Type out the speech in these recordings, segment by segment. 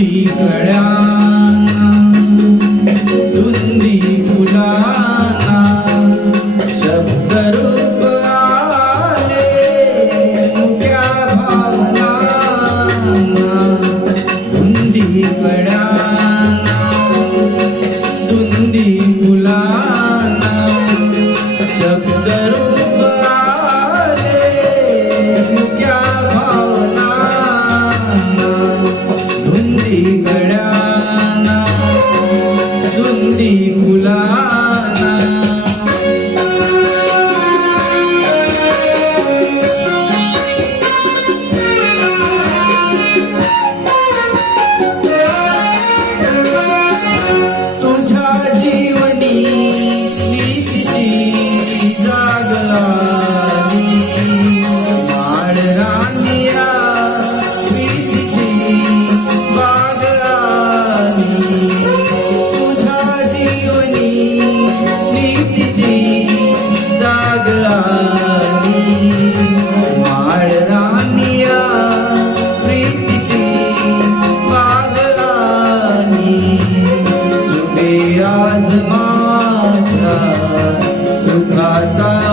第一次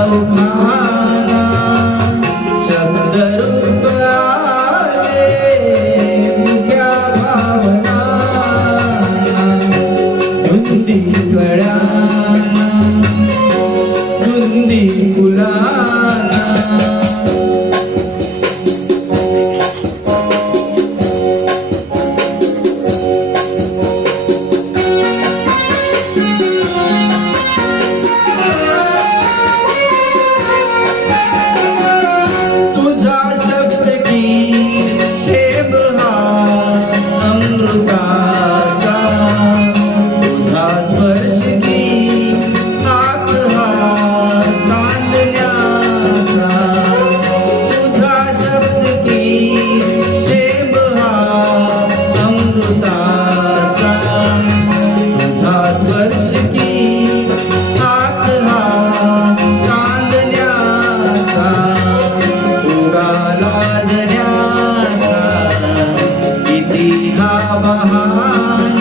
Oh. ihabahan.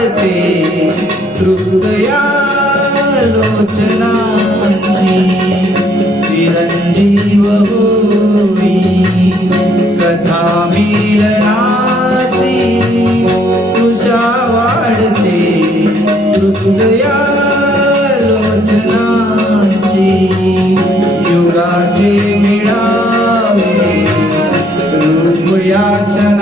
वाढते हृदयालोचनाची. चिरंजीव होई कथा मिलनाची. तुषा वाढते हृदयालोचनाची. युगाचे मिळावे रूपयाचना